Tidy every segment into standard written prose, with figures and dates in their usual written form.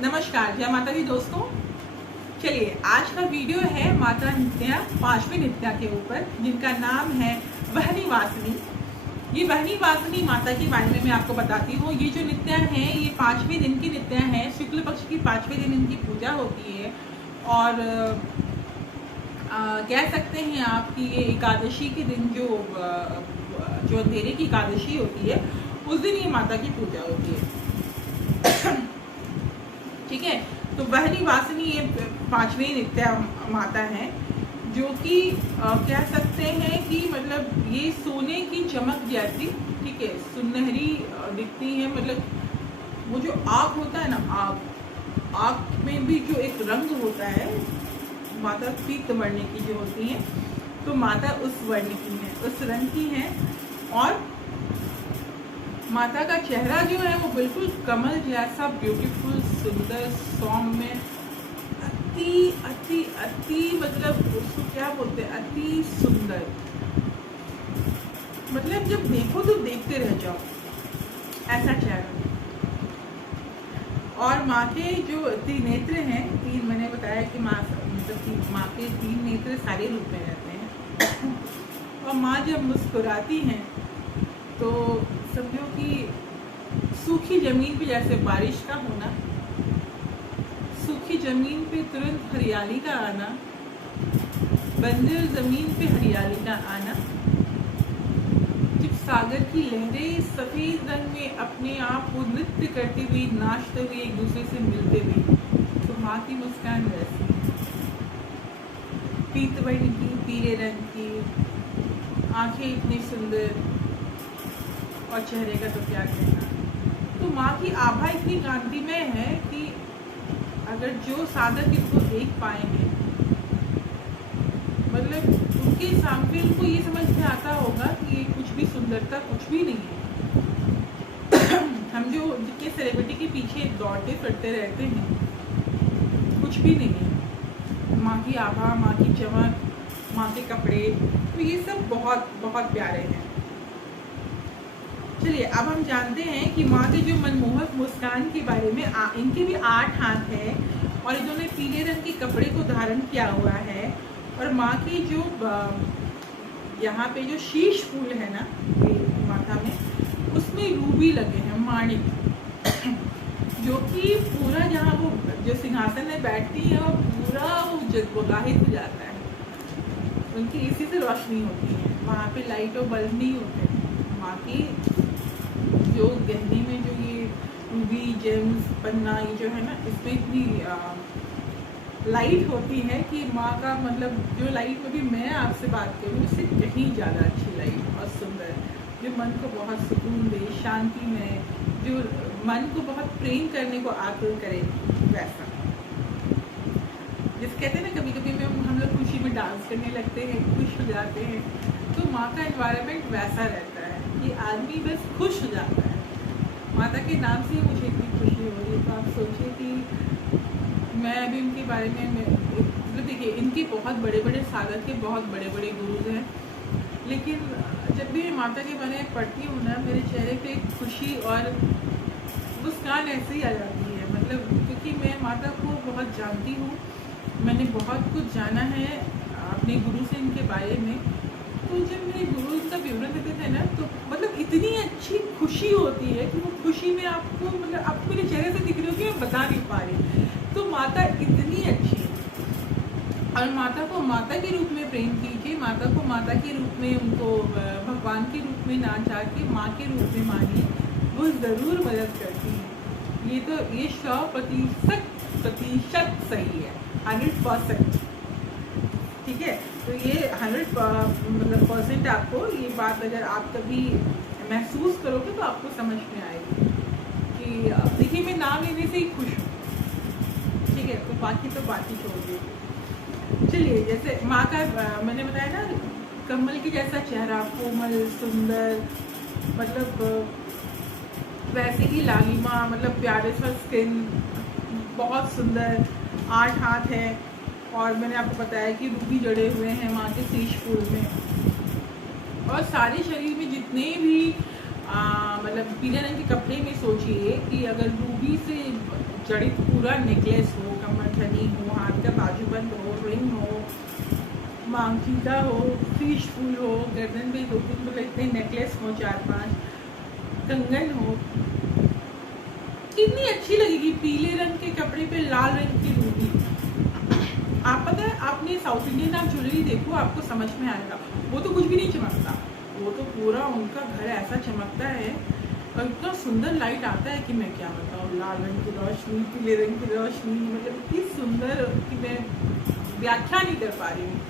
नमस्कार, जय माता दी दोस्तों। चलिए, आज का वीडियो है माता नित्या, पांचवें नित्या के ऊपर, जिनका नाम है वहनी वासनी। ये वहनी वासनी माता के बारे में मैं आपको बताती हूँ। ये जो नित्या है, ये 5वें दिन की नित्या है। शुक्ल पक्ष की 5वें दिन इनकी पूजा होती है और कह सकते हैं आप कि ये एकादशी के दिन जो अंधेरे की एकादशी होती है, उस दिन ये माता की पूजा होती है। ठीक है, तो वहनी वासनी ये 5वें नित्या माता है, जो कि कह सकते हैं कि मतलब ये सोने की चमक जैसी, ठीक है, सुनहरी दिखती है। मतलब वो जो आग होता है ना, आग में भी जो एक रंग होता है, माता पीत वर्ण की जो होती है, तो माता उस वर्ण की है, उस रंग की है। और माता का चेहरा जो है वो बिल्कुल कमल जैसा ब्यूटीफुल, सुंदर, सौम्य, अति अति अति मतलब उसको क्या बोलते हैं, अति सुंदर। मतलब जब देखो तो देखते रह जाओ, ऐसा चेहरा। और माँ के जो त्रिनेत्र हैं, तीन, मैंने बताया कि माँ के 3 नेत्र सारे रूप में रहते हैं। और माँ जब मुस्कुराती हैं तो समझो कि सूखी जमीन पे जैसे बारिश का होना, सूखी जमीन पे तुरंत हरियाली का आना, बंजर जमीन पे हरियाली का आना, जब सागर की लहरें सफेद रंग में अपने आप को नृत्य करते हुए, नाचते हुए, एक दूसरे से मिलते हुए, तो माँ की मुस्कान वैसी पीत वर्ण की, पीले रंग की, आंखें इतनी सुंदर, और चेहरे का तो क्या कहना। तो माँ की आभा इतनी कांतिमय है कि अगर जो साधक इसको देख पाए हैं, मतलब उनके सामने उनको ये समझ में आता होगा कि ये कुछ भी सुंदरता कुछ भी नहीं है। हम जो जितने सेलिब्रिटी के पीछे दौड़ते फिरते रहते हैं, कुछ भी नहीं है। माँ की आभा, माँ की चमक, माँ के कपड़े, तो ये सब बहुत बहुत प्यारे हैं। चलिए, अब हम जानते हैं कि माँ के जो मनमोहक मुस्कान के बारे में। इनके भी 8 हाथ है और इन्होंने पीले रंग के कपड़े को धारण किया हुआ है। और माँ की जो यहाँ पे जो शीश फूल है ना माथा में, उसमें रूबी लगे हैं, माणिक, जो कि पूरा जहाँ वो जो सिंहासन में बैठती है वो पूरा वो जगमगाहित हो जाता है। उनकी इसी से रोशनी होती है, वहाँ पे लाइट और बल्ब नहीं होते। माँ की जो गहने में जो ये रूबी, जेम्स, पन्ना, ये जो है ना, इसमें इतनी लाइट होती है कि माँ का मतलब जो लाइट में भी मैं आपसे बात करूँ, उससे कहीं ज़्यादा अच्छी लाइट और सुंदर, जो मन को बहुत सुकून दे, शांति में, जो मन को बहुत प्रेम करने को आकुल करे, वैसा। जिस कहते हैं ना, कभी कभी में हम लोग खुशी में डांस करने लगते हैं, खुश हो जाते हैं, तो माँ का एनवायरनमेंट वैसा रहता है कि आदमी बस खुश हो जाता है। माता के नाम से मुझे इतनी खुशी हो रही है। तो आप सोचिए कि मैं अभी उनके बारे में मतलब देखिए, इनके बहुत बड़े बड़े साधक के बहुत बड़े बड़े गुरु हैं, लेकिन जब भी मैं माता के बारे में पढ़ती हूँ ना, मेरे चेहरे पे खुशी और मुस्कान ऐसे ही आ जाती है। मतलब क्योंकि मैं माता को बहुत जानती हूँ, मैंने बहुत कुछ जाना है अपने गुरु से इनके बारे में। तो जब मेरे गुरु इनका विवरण देते थे ना, तो मतलब इतनी अच्छी खुशी होती है कि वो खुशी में आपको, मतलब आपको मेरे चेहरे से दिख रही हो कि मैं बता नहीं पा रही। तो माता इतनी अच्छी है, और माता को माता के रूप में प्रेम कीजिए, माता को माता के रूप में, उनको भगवान के रूप में ना चाह के माँ के रूप में मानिए, वो ज़रूर मदद करती है। ये तो ये 100% सही है, 100%। ठीक है, तो ये 100% आपको ये बात अगर आप कभी महसूस करोगे तो आपको समझ में आएगी कि देखिए, मैं नाम लेने से ही खुश हूँ। ठीक है, तो बाकी तो बात ही छोड़ दीजिए। चलिए, जैसे माँ का मैंने बताया ना, कमल की जैसा चेहरा, कोमल, सुंदर, मतलब वैसे ही लालिमा, मतलब प्यारे सा स्किन, बहुत सुंदर, 8 हाथ है। और मैंने आपको बताया कि रूबी जड़े हुए हैं माँ के शीश फूल में। और सारे शरीर में जितने भी मतलब पीले रंग के कपड़े में सोचिए कि अगर रूबी से जड़ित पूरा नेकलेस हो, कमरधनी हो, हाथ का बाजूबंद हो, रिंग हो, मांगटीका हो, फिश फूल हो, गर्दन पे 2-3 मतलब इतने नेकलेस हो, 4-5 कंगन हो, कितनी अच्छी लगेगी पीले रंग के कपड़े पे लाल रंग की रूबी। आप पता है, आपने साउथ इंडियन आप ज्वेलरी देखो, आपको समझ में आएगा। वो तो कुछ भी नहीं चमकता, वो तो पूरा उनका घर ऐसा चमकता है और इतना सुंदर लाइट आता है कि मैं क्या बताऊँ। लाल रंग की रोशनी, पीले रंग की रोशनी, मतलब इतनी सुंदर कि मैं व्याख्या नहीं कर पा रही हूँ।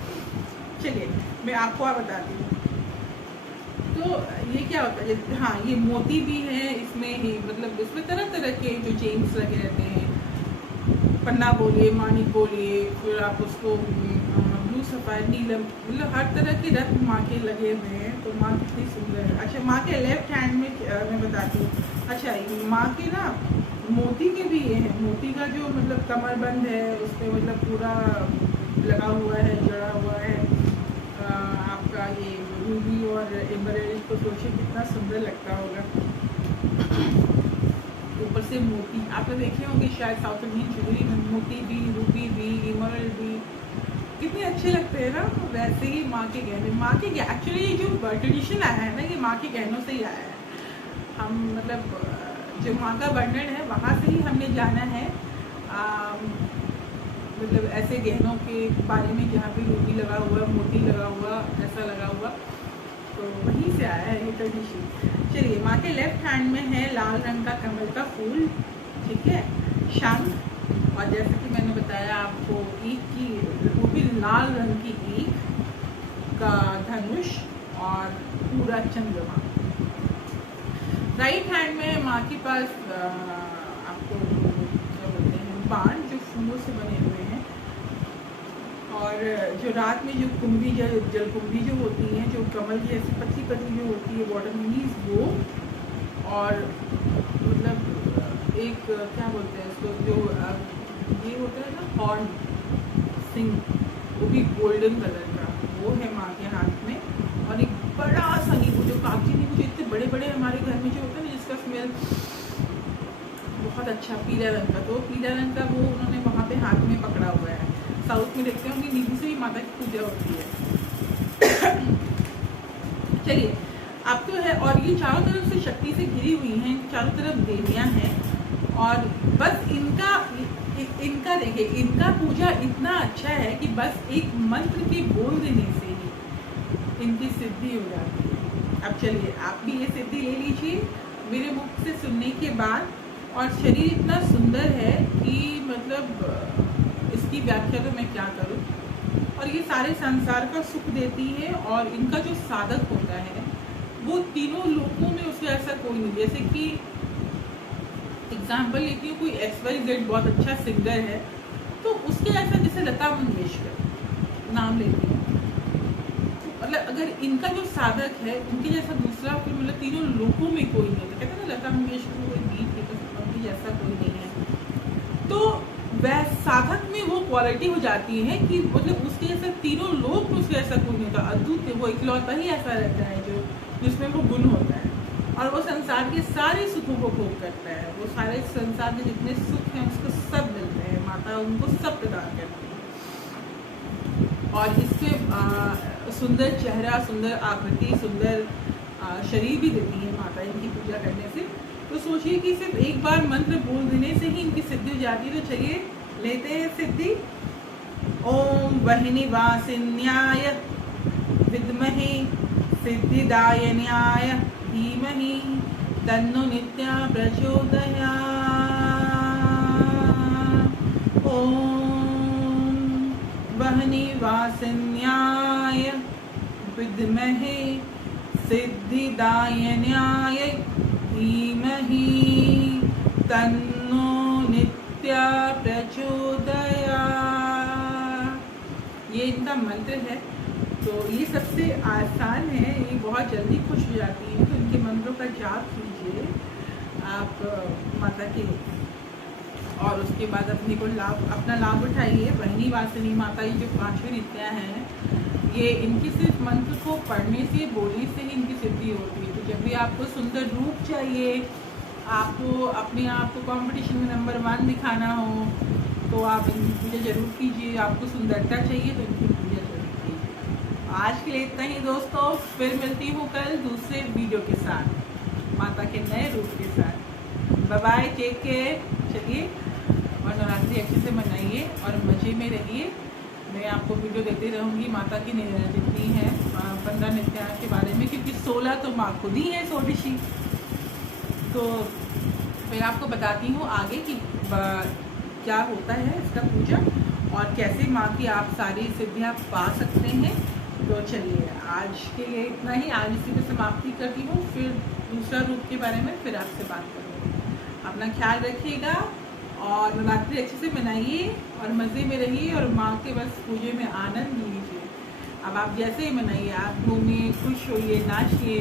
चलिए मैं आपको बताती हूँ। तो ये क्या होता है, हाँ ये मोती भी है इसमें ही, मतलब इसमें तरह तरह के जो चेन्स लगे रहते हैं, पन्ना बोलिए, मानिक बोलिए, फिर आप उसको ब्लू सफ़ायर, नीलम, मतलब हर तरह के रत्न माँ के लगे हुए हैं। तो माँ कितनी सुंदर है। अच्छा माँ के लेफ्ट हैंड में मैं बताती हूँ। अच्छा माँ के ना मोती के भी ये है, मोती का जो मतलब कमरबंद है उस पर मतलब पूरा लगा हुआ है, जड़ा हुआ है आपका ये रूबी और एमराल्ड। को सोचिए कितना सुंदर लगता होगा। ऊपर से मोती आप लोग देखे होंगे शायद साउथ इंडियन ज्वेलरी में, मोती भी, रूबी भी, एमराल्ड भी, कितने अच्छे लगते हैं ना। वैसे ही माँ के गहने, माँ के एक्चुअली ये जो ट्रेडिशन आया है ना, ये माँ के गहनों से ही आया है। हम मतलब जो माँ का वर्णन है वहाँ से ही हमने जाना है, मतलब ऐसे गहनों के बारे में जहाँ पे रूबी लगा हुआ, मोती लगा हुआ, ऐसा लगा हुआ, तो वहीं से आया है ये ट्रेडिशन। चलिए माँ के लेफ्ट हैंड में है लाल रंग का कमल का फूल, ठीक है, शंख, और जैसे कि मैंने बताया आपको ईख की, वो भी लाल रंग की ईख का धनुष और पूरा चंद्रमा। राइट हैंड में माँ के पास आपको क्या बोलते हैं, बाण जो फूलों से बने हुए हैं, और जो रात में जो कुंभी जलकुंभी जो होती हैं, जो कमल की ऐसी पतली पतली जो होती है वाटर लिलीज, वो, और मतलब एक क्या बोलते हैं उसको, जो ये होता है ना हॉर्न, सिंग, वो भी गोल्डन कलर का, वो है माँ के हाथ में। और एक बड़ा सा नींबू, जो कागजी नींबू जो इतने बड़े बड़े हमारे घर में जो होता है ना, जिसका स्मेल बहुत अच्छा, पीला रंग का, तो पीला रंग का वो उन्होंने वहाँ पे हाथ में पकड़ा हुआ है। साउथ में देखते होंगे नींबू से ही माता की पूजा होती है। चलिए अब तो है, और ये चारों तरफ से शक्ति से घिरी हुई हैं, चारों तरफ देवियाँ हैं, और बस इनका देखिए, इनका पूजा इतना अच्छा है कि बस एक मंत्र के बोल देने से ही इनकी सिद्धि हो जाती है। अब चलिए आप भी ये सिद्धि ले लीजिए मेरे मुख से सुनने के बाद। और शरीर इतना सुंदर है कि मतलब इसकी व्याख्या तो मैं क्या करूं। और ये सारे संसार का सुख देती है, और इनका जो साधक होता है वो तीनों लोकों में उसका ऐसा कोई नहीं। जैसे कि एग्जाम्पल लेती हूँ, कोई XYZ बहुत अच्छा सिंगर है, तो उसके ऐसा जैसे लता मंगेशकर नाम लेती हूँ, मतलब अगर इनका जो साधक है उनके जैसा दूसरा कोई, मतलब तीनों लोकों में कोई नहीं होता। कहते हैं ना लता मंगेशकर कोई गीत उनकी जैसा कोई नहीं है। तो वह साधक में वो क्वालिटी हो जाती है कि मतलब उसके जैसा तीनों लोग में उसके जैसा कोई नहीं होता, अद्भुत, वो इकलौता ही ऐसा रहता है जो जिसमें वो गुण होता है, और वो संसार के सारे सुखों को भोग करता है। वो सारे संसार के जितने सुख हैं उसको सब मिलते हैं, माता उनको सब प्रदान करती है। और इसके सुंदर चेहरा, सुंदर आकृति, सुंदर शरीर भी देती है माता इनकी पूजा करने से। तो सोचिए कि सिर्फ एक बार मंत्र बोल देने से ही इनकी सिद्धि हो जाती है। तो चलिए लेते हैं सिद्धि। ओम वहिनी वासिन्याय विद्महे सिद्धिदायन्याय धीमहि तन्नो नित्या प्रचोदयात्। ओम वहिनी वासिन्याय विद्महे सिद्धिदायन्याय धीमहि तन्नो नित्या प्रचोदयात्। ये इनका मंत्र है। तो ये सबसे आसान है, ये बहुत जल्दी खुश हो जाती है। तो इनके मंत्रों का जाप कीजिए आप माता के, और उसके बाद अपने को अपना लाभ उठाइए। वहिनी वासिनी माता, ये जो 5वीं नित्या हैं, ये इनकी सिर्फ मंत्र को पढ़ने से, बोलने से ही इनकी सिद्धि होती है। तो जब भी आपको सुंदर रूप चाहिए, आपको अपने आप को कंपटीशन में नंबर 1 दिखाना हो, तो आप इनकी पूजा जरूर कीजिए। आपको सुंदरता चाहिए तो इनकी पूजा जरूर कीजिए। आज के लिए इतना ही दोस्तों, फिर मिलती हूँ कल दूसरे वीडियो के साथ, माता के नए रूप के साथ। Bye bye, take care. चलिए, और नवरात्रि अच्छे से मनाइए और मज़े में रहिए। मैं आपको वीडियो देती रहूँगी माता की जितनी है 15 नित्या के बारे में, क्योंकि 16 तो माँ खुद ही है षोडशी। तो फिर आपको बताती हूँ आगे कि क्या होता है इसका पूजा और कैसे माँ की आप सारी सिद्धियाँ पा सकते हैं। तो चलिए, आज के लिए इतना ही। आज इसी पे समाप्ति करती हूँ, फिर दूसरा रूप के बारे में फिर आपसे बात करूँगी। अपना ख्याल रखिएगा और नवरात्रि अच्छे से मनाइए और मज़े में रहिए और माँ के बस पूजे में आनंद लीजिए। अब आप जैसे ही मनाइए, आप घूमिए, खुश होइए, नाचिए।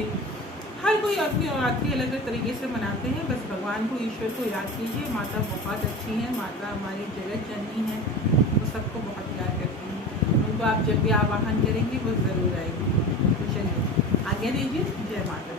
हर कोई अपनी नवरात्रि अलग अलग तरीके से मनाते हैं। बस भगवान को, ईश्वर को याद कीजिए। माता बहुत अच्छी है, माता हमारी जगत जननी है, वो सबको बहुत प्यार करती हैं। उनको आप जब भी आवाहन करेंगे वो ज़रूर आएगी। तो चलिए, आज्ञा दीजिए। जय माता।